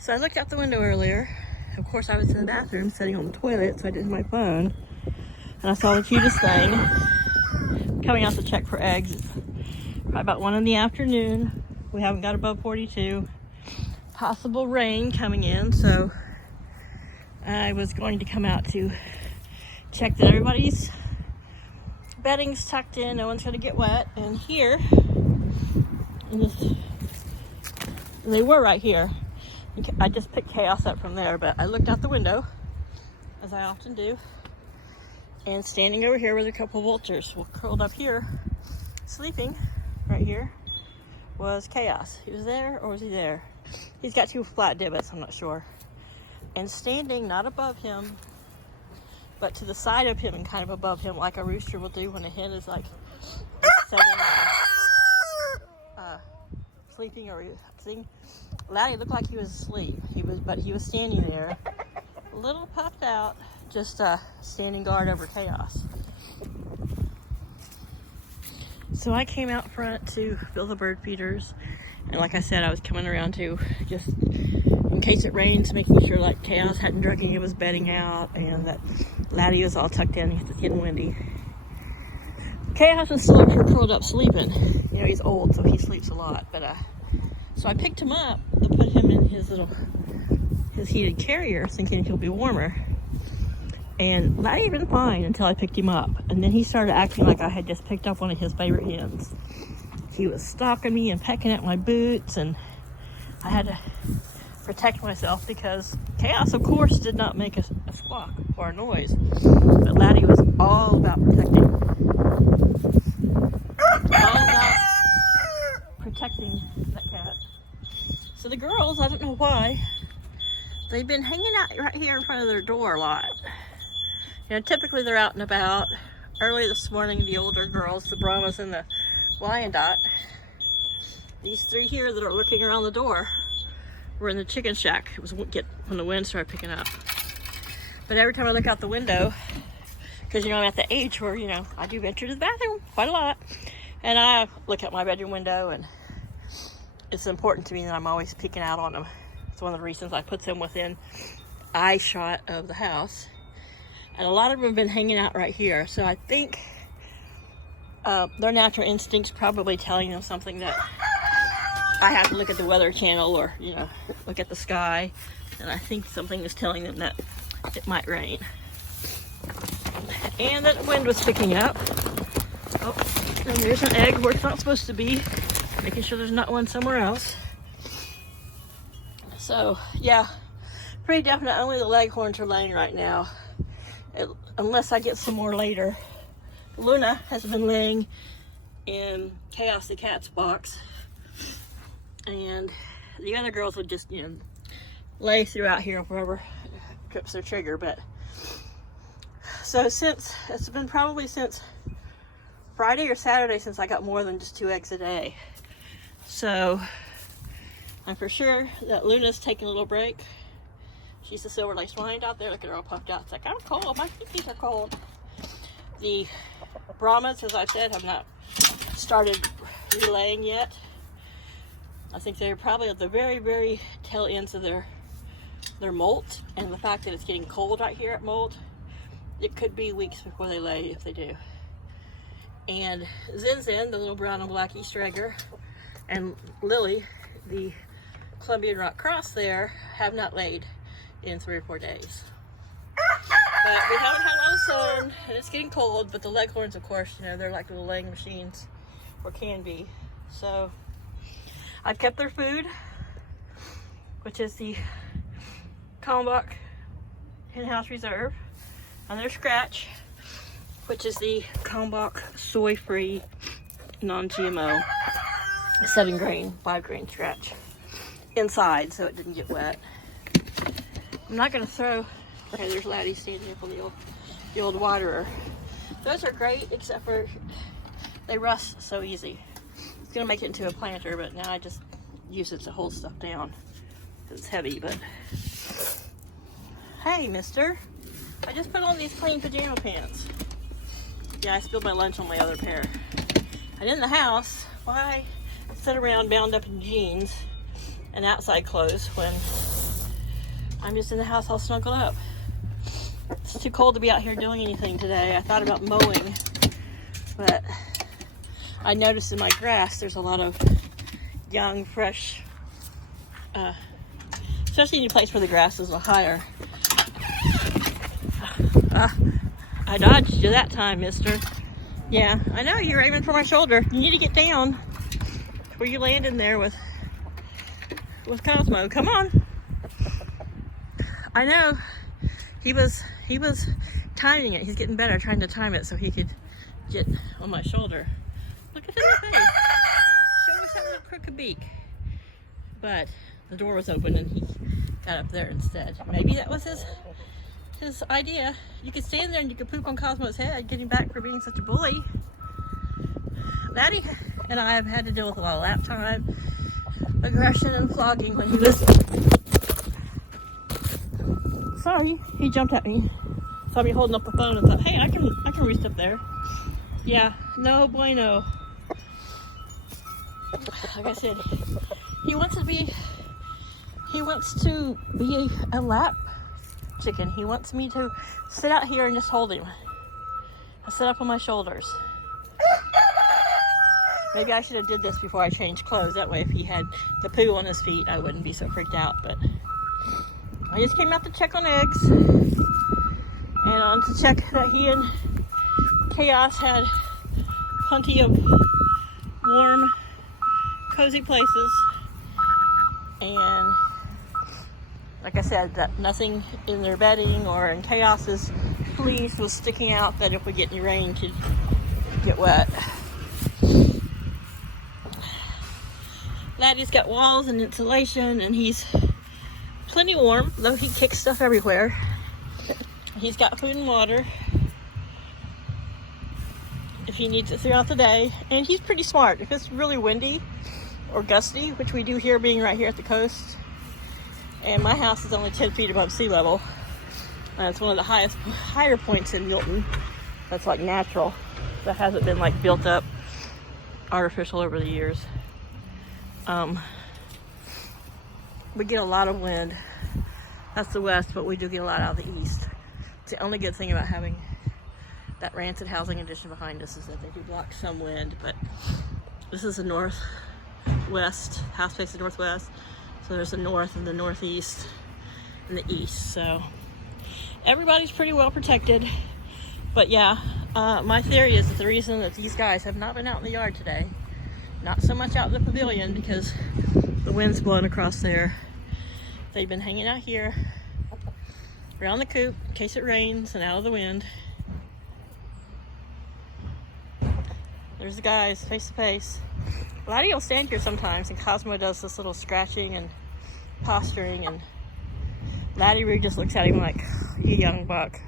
So I looked out the window earlier. Of course, I was in the bathroom sitting on the toilet, so I didn't have my phone. And I saw the cutest thing coming out to check for eggs. It's probably about 1 in the afternoon. We haven't got above 42. Possible rain coming in, so I was going to come out to check that everybody's bedding's tucked in, no one's going to get wet. And here, they were right here. I just picked Kaos up from there, but I looked out the window, as I often do, and standing over here with a couple vultures, curled up here, sleeping right here, was Kaos. He was there, or was he there? He's got 2 flat divots, I'm not sure. And standing not above him, but to the side of him and kind of above him, like a rooster will do when a hen is like setting, sleeping or resting. Laddie looked like he was asleep. But he was standing there, a little puffed out, just standing guard over Kaos. So I came out front to fill the bird feeders, and like I said, I was coming around to just in case it rains, making sure like Kaos hadn't drug any of his bedding out, and that Laddie was all tucked in. It's getting windy. Kaos was still up here curled up sleeping. You know, he's old, so he sleeps a lot. But so I picked him up to put him in his heated carrier, thinking he'll be warmer. And Laddie had been fine until I picked him up, and then he started acting like I had just picked up one of his favorite hens. He was stalking me and pecking at my boots, and I had to protect myself because Kaos, of course, did not make a squawk or a noise. But Laddie was all about protecting that cat. So the girls, I don't know why, they've been hanging out right here in front of their door a lot. You know, typically they're out and about. Early this morning, the older girls, the Brahmas and the Wyandotte, these 3 here that are looking around the door, were in the chicken shack. It was when the wind started picking up. But every time I look out the window, because you know I'm at the age where, you know, I do venture to the bathroom quite a lot, and I look out my bedroom window, and it's important to me that I'm always peeking out on them. It's one of the reasons I put them within eye shot of the house. And a lot of them have been hanging out right here, so I think their natural instincts probably telling them something that I have to look at the weather channel or, you know, look at the sky, and I think something is telling them that it might rain. And that wind was picking up. Oh, and there's an egg where it's not supposed to be, making sure there's not one somewhere else. So, yeah, pretty definite only the leghorns are laying right now, unless I get some more later. Luna has been laying in Kaos the cat's box, and the other girls would just, you know, lay throughout here wherever trips their trigger. But so since it's been probably since Friday or Saturday since I got more than just 2 eggs a day, so I'm for sure that Luna's taking a little break. She's the silver lace Wyandotte out there. Look at her all puffed out. It's like, I'm cold, my feet are cold. The Brahmas, as I've said, have not started relaying yet. I think they're probably at the very, very tail ends of their molt, and the fact that it's getting cold right here at molt, it could be weeks before they lay if they do. And Zin, the little brown and black Easter egger, and Lily, the Colombian rock cross there, have not laid in 3 or 4 days. But we haven't had a lot of sun, and it's getting cold, but the leghorns, of course, you know, they're like little laying machines, or can be. So I've kept their food, which is the Kalmbach Hen House Reserve, and their scratch, which is the Kalmbach soy-free, non-GMO 7-grain, 5-grain scratch inside, so it didn't get wet. I'm not going to throw. Okay, there's Laddie standing up on the old waterer. Those are great, except for they rust so easy. It's going to make it into a planter, but now I just use it to hold stuff down. It's heavy, but hey, mister, I just put on these clean pajama pants. Yeah, I spilled my lunch on my other pair. And in the house, why sit around bound up in jeans and outside clothes when I'm just in the house all snuggled up. It's too cold to be out here doing anything today. I thought about mowing, but I noticed in my grass there's a lot of young, fresh, especially in a place where the grass is a little higher. I dodged you that time, mister. Yeah, I know, you're aiming for my shoulder. You need to get down where you landed there with Cosmo. Come on. I know. He was timing it. He's getting better, trying to time it so he could get on my shoulder. Look at him in the face. Show us that little crooked beak. But the door was open and he got up there instead. Maybe that was his idea. You could stand there and you could poop on Cosmo's head, get him back for being such a bully. Laddie and I have had to deal with a lot of lap time, aggression, and flogging when he was... Sorry, he jumped at me. Saw me holding up the phone and thought, hey, I can reach up there. Yeah, no bueno. Like I said, he wants to be a lap chicken. He wants me to sit out here and just hold him. I sit up on my shoulders. Maybe I should have did this before I changed clothes. That way if he had the poo on his feet, I wouldn't be so freaked out. But I just came out to check on eggs and on to check that he and Kaos had plenty of warm, cozy places. And like I said, that nothing in their bedding or in Kaos's fleece was sticking out that if we get any rain could get wet. Laddie's got walls and insulation and he's plenty warm, though he kicks stuff everywhere. He's got food and water if he needs it throughout the day. And he's pretty smart. If it's really windy or gusty, which we do here being right here at the coast, and my house is only 10 feet above sea level. It's one of the higher points in Milton. That's like natural. That hasn't been like built up artificial over the years. We get a lot of wind. That's the west, but we do get a lot out of the east. It's the only good thing about having that rancid housing addition behind us is that they do block some wind, but this is the northwest, house faces northwest. So there's the north and the northeast and the east. So everybody's pretty well protected. But yeah, my theory is that the reason that these guys have not been out in the yard today, not so much out in the pavilion because the wind's blowing across there. They've been hanging out here around the coop in case it rains and out of the wind. There's the guys face to face. Laddie will stand here sometimes and Cosmo does this little scratching and posturing, and Laddie Roo just looks at him like, you young buck.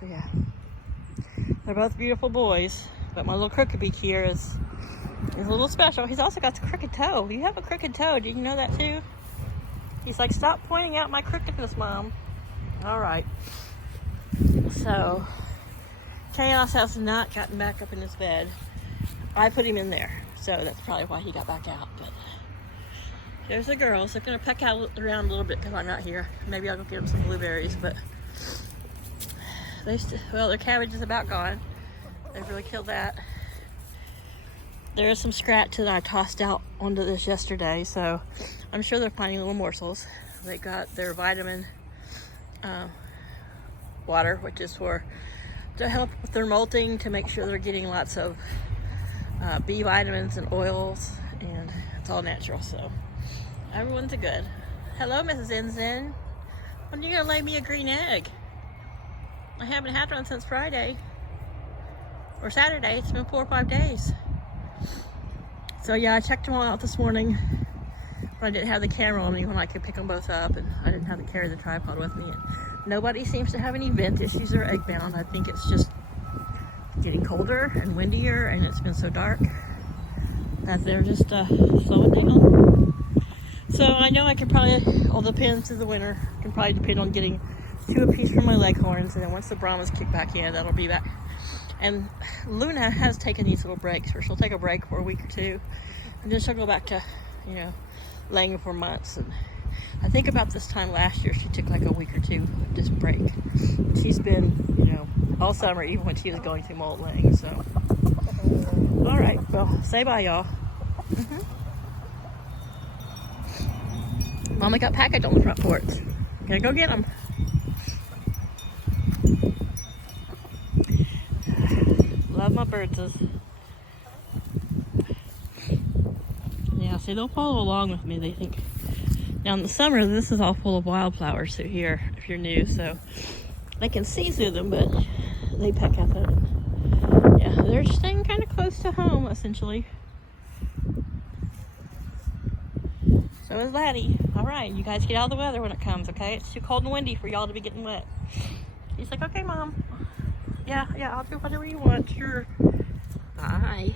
But yeah, they're both beautiful boys, but my little crooked beak here is a little special. He's also got the crooked toe. You have a crooked toe. Did you know that too? He's like, stop pointing out my crookedness, Mom. All right. So, Kaos has not gotten back up in his bed. I put him in there, so that's probably why he got back out. But there's the girls. They're going to peck out around a little bit because I'm not here. Maybe I'll go get them some blueberries, but their cabbage is about gone. They've really killed that. There is some scratch that I tossed out onto this yesterday, so I'm sure they're finding little morsels. They got their vitamin water, which is to help with their molting, to make sure they're getting lots of B vitamins and oils, and it's all natural, so everyone's good. Hello, Mrs. Ensign. When are you gonna lay me a green egg? I haven't had one since Friday or Saturday. It's been 4 or 5 days. So yeah, I checked them all out this morning when I didn't have the camera on me, when I could pick them both up, and I didn't have to carry the tripod with me. And nobody seems to have any vent issues or egg bound. I think it's just getting colder and windier, and it's been so dark that they're just slowing down. So I know I could probably, all depends through the winter, can probably depend on getting 2 apiece from my leghorns, and then once the Brahmas kick back in, that'll be back. And Luna has taken these little breaks where she'll take a break for a week or 2, and then she'll go back to, laying for months. And I think about this time last year, she took like a week or two just break. She's been, you know, all summer, even when she was going through molt laying, so. All right, well, say bye, y'all. Mama got package on the front porch. Gonna go get them. Love my birdses. Yeah, see, they'll follow along with me. They think. Now in the summer, this is all full of wildflowers through here, if you're new, so they can see through them, but they peck at it. Yeah, they're staying kind of close to home, essentially. So is Laddie. All right, you guys get out of the weather when it comes, okay? It's too cold and windy for y'all to be getting wet. He's like, okay, Mom. Yeah, I'll do whatever you want, sure. Bye.